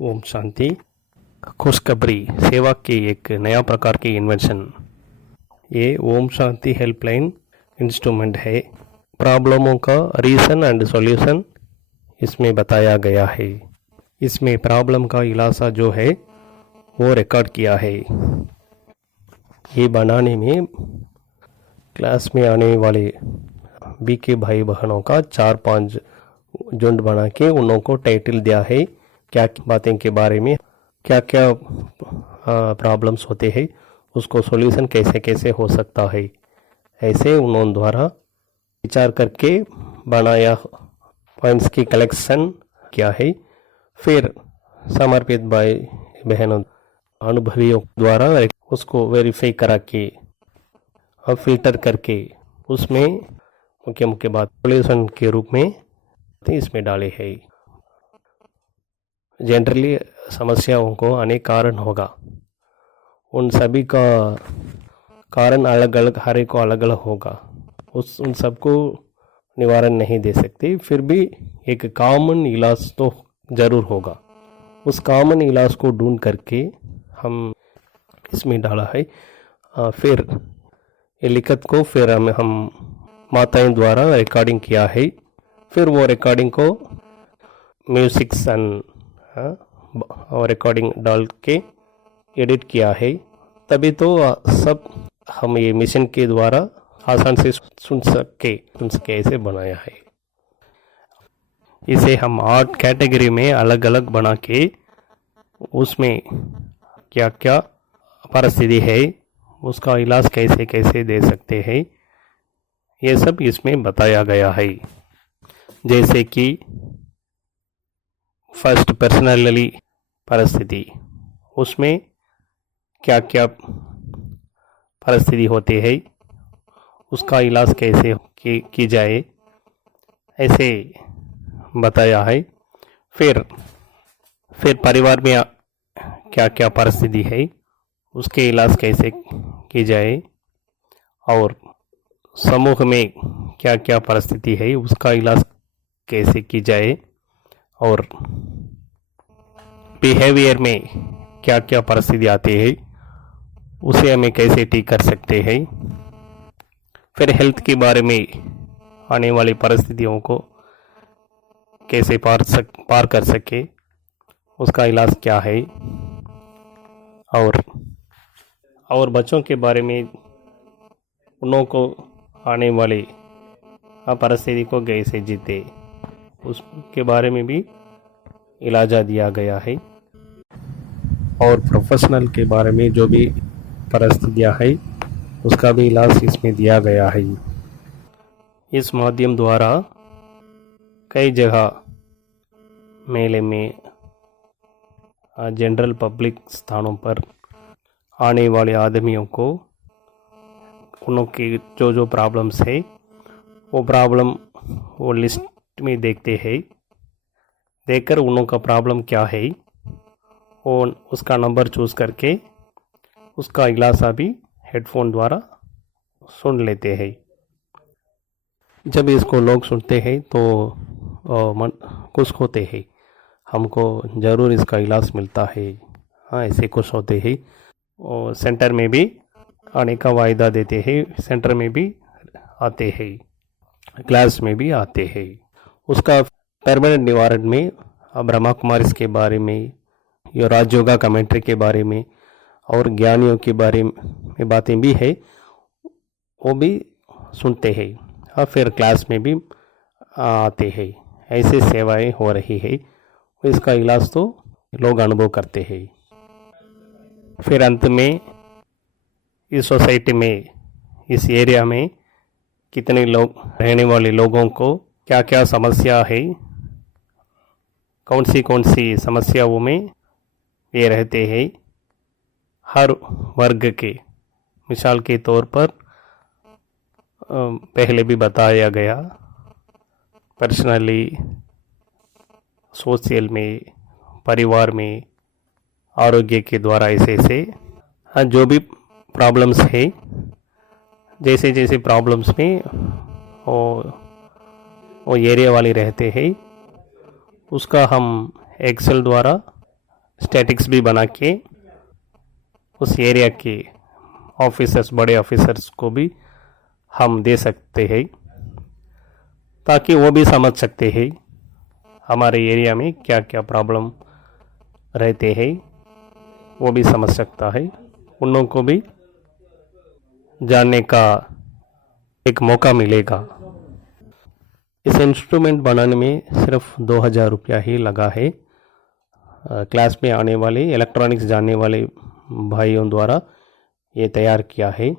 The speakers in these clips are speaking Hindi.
ओम शांति। खुशखबरी सेवा की एक नया प्रकार की इन्वेंशन। ये ओम शांति हेल्पलाइन इंस्ट्रूमेंट है। प्रॉब्लमों का रीज़न एंड सॉल्यूशन इसमें बताया गया है। इसमें प्रॉब्लम का इलाजा जो है वो रिकॉर्ड किया है। ये बनाने में क्लास में आने वाले बी के भाई बहनों का 4-5 झुंड बना के उन को टाइटल दिया है, क्या बातें के बारे में, क्या क्या प्रॉब्लम्स होते हैं, उसको सॉल्यूशन कैसे कैसे हो सकता है, ऐसे उन्होंने द्वारा विचार करके बनाया पॉइंट्स की कलेक्शन किया है। फिर समर्पित भाई बहनों अनुभवियों द्वारा उसको वेरीफाई करा के और फिल्टर करके उसमें मुख्य मुख्य बात सॉल्यूशन के रूप में इसमें डाले है। जनरली समस्याओं को अनेक कारण होगा, उन सभी का कारण अलग अलग, हर एक को अलग अलग होगा, उन सबको निवारण नहीं दे सकते। फिर भी एक कॉमन इलाज तो ज़रूर होगा। उस कॉमन इलाज को ढूंढ करके हम इसमें डाला है। फिर ये लिखत को फिर हम माताएं द्वारा रिकॉर्डिंग किया है। फिर वो रिकॉर्डिंग को म्यूजिक्स एंड और रिकॉर्डिंग डाल के एडिट किया है। तभी तो सब हम ये मिशन के द्वारा आसान से सुन सके ऐसे बनाया है। इसे हम 8 कैटेगरी में अलग अलग बना के उसमें क्या क्या परिस्थिति है, उसका इलाज कैसे कैसे दे सकते हैं, ये सब इसमें बताया गया है। जैसे कि फर्स्ट पर्सनली परिस्थिति, उसमें क्या क्या परिस्थिति होती है, उसका इलाज कैसे की जाए, ऐसे बताया है। फिर परिवार में क्या क्या परिस्थिति है, उसके इलाज कैसे की जाए, और समूह में क्या क्या परिस्थिति है, उसका इलाज कैसे की जाए, और बिहेवियर में क्या क्या परिस्थिति आती है, उसे हमें कैसे ठीक कर सकते हैं। फिर हेल्थ के बारे में आने वाली परिस्थितियों को कैसे पार कर सके, उसका इलाज क्या है, और बच्चों के बारे में उन को आने वाली परिस्थिति को कैसे जीते, उसके बारे में भी इलाजा दिया गया है। और प्रोफेशनल के बारे में जो भी परिस्थितियाँ है, उसका भी इलाज इसमें दिया गया है। इस माध्यम द्वारा कई जगह मेले में, जनरल पब्लिक स्थानों पर आने वाले आदमियों को उनकी जो प्रॉब्लम्स है वो प्रॉब्लम वो लिस्ट में देखते हैं। देखकर उनका प्रॉब्लम क्या है वो उसका नंबर चूज़ करके उसका इलाज भी हेडफोन द्वारा सुन लेते हैं। जब इसको लोग सुनते हैं तो मन खुश होते हैं, हमको ज़रूर इसका इलाज मिलता है, हाँ ऐसे खुश होते हैं। और सेंटर में भी आने का वायदा देते हैं, सेंटर में भी आते हैं, क्लास में भी आते हैं। उसका परमानेंट निवारण में ब्रह्मा कुमारी के बारे में, या राजयोगा कमेंट्री के बारे में, और ज्ञानियों के बारे में बातें भी है, वो भी सुनते हैं, और फिर क्लास में भी आते हैं। ऐसे सेवाएं हो रही है, इसका इलाज तो लोग अनुभव करते हैं। फिर अंत में इस सोसाइटी में, इस एरिया में कितने लोग रहने वाले लोगों को क्या क्या समस्या है, कौन सी समस्याओं में ये रहते हैं, हर वर्ग के मिसाल के तौर पर पहले भी बताया गया। पर्सनली, सोशल में, परिवार में, आरोग्य के द्वारा ऐसे जो भी प्रॉब्लम्स है, जैसे जैसे प्रॉब्लम्स में वो एरिया वाले रहते हैं, उसका हम एक्सेल द्वारा स्टैटिक्स भी बना के उस एरिया के ऑफिसर्स, बड़े ऑफिसर्स को भी हम दे सकते हैं, ताकि वो भी समझ सकते हैं हमारे एरिया में क्या क्या प्रॉब्लम रहते हैं, वो भी समझ सकता है। उन लोगों को भी जानने का एक मौका मिलेगा। इस इंस्ट्रूमेंट बनाने में सिर्फ 2000 रुपया ही लगा है। क्लास में आने वाले इलेक्ट्रॉनिक्स जानने वाले भाइयों द्वारा ये तैयार किया है।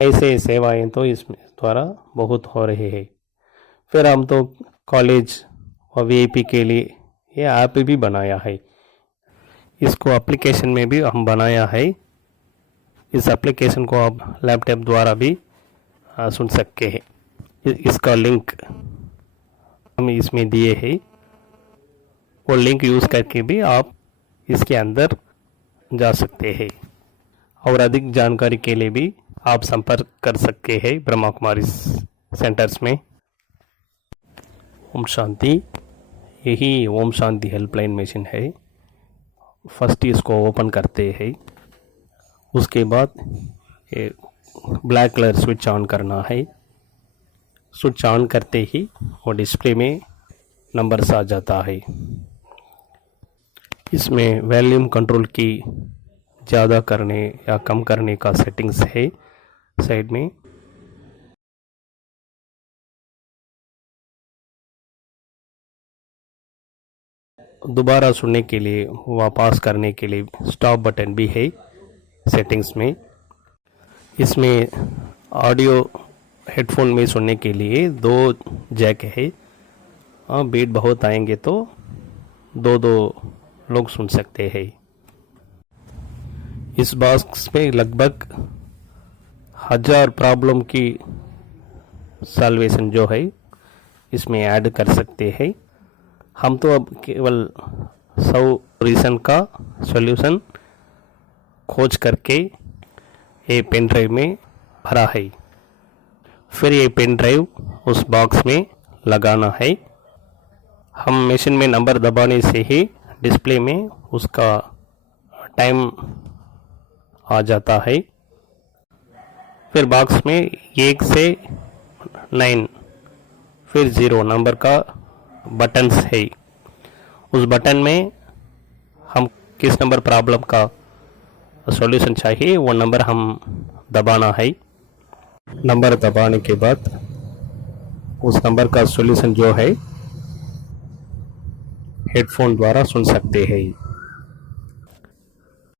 ऐसे सेवाएं तो इस द्वारा बहुत हो रही है। फिर हम तो कॉलेज और वीआईपी के लिए ये ऐप भी बनाया है। इसको एप्लीकेशन में भी हम बनाया है। इस एप्लीकेशन को आप लैपटॉप द्वारा भी सुन सकते हैं। इसका लिंक हम इसमें दिए हैं। वो लिंक यूज़ करके भी आप इसके अंदर जा सकते हैं। और अधिक जानकारी के लिए भी आप संपर्क कर सकते हैं ब्रह्मा कुमारी सेंटर्स में। ओम शांति। यही ओम शांति हेल्पलाइन मशीन है। फर्स्ट इसको ओपन करते हैं, उसके बाद ब्लैक कलर स्विच ऑन करना है। स्विच ऑन करते ही वो डिस्प्ले में नंबर्स आ जाता है। इसमें वॉल्यूम कंट्रोल की ज़्यादा करने या कम करने का सेटिंग्स है साइड में। दोबारा सुनने के लिए, वापस करने के लिए स्टॉप बटन भी है सेटिंग्स में। इसमें ऑडियो हेडफोन में सुनने के लिए 2 जैक है। बीट बहुत आएंगे तो 2 लोग सुन सकते हैं। इस बॉक्स में लगभग 1000 प्रॉब्लम की सॉल्वेशन जो है इसमें ऐड कर सकते हैं। हम तो अब केवल 100 रीज़न का सॉल्यूशन खोज करके ये पेन ड्राइव में भरा है। फिर ये पेन ड्राइव उस बॉक्स में लगाना है। हम मशीन में नंबर दबाने से ही डिस्प्ले में उसका टाइम आ जाता है। फिर बॉक्स में 1 से 9 फिर 0 नंबर का बटन्स है। उस बटन में हम किस नंबर प्रॉब्लम का सॉल्यूशन चाहिए वो नंबर हम दबाना है। नंबर दबाने के बाद उस नंबर का सॉल्यूशन जो है हेडफोन द्वारा सुन सकते हैं।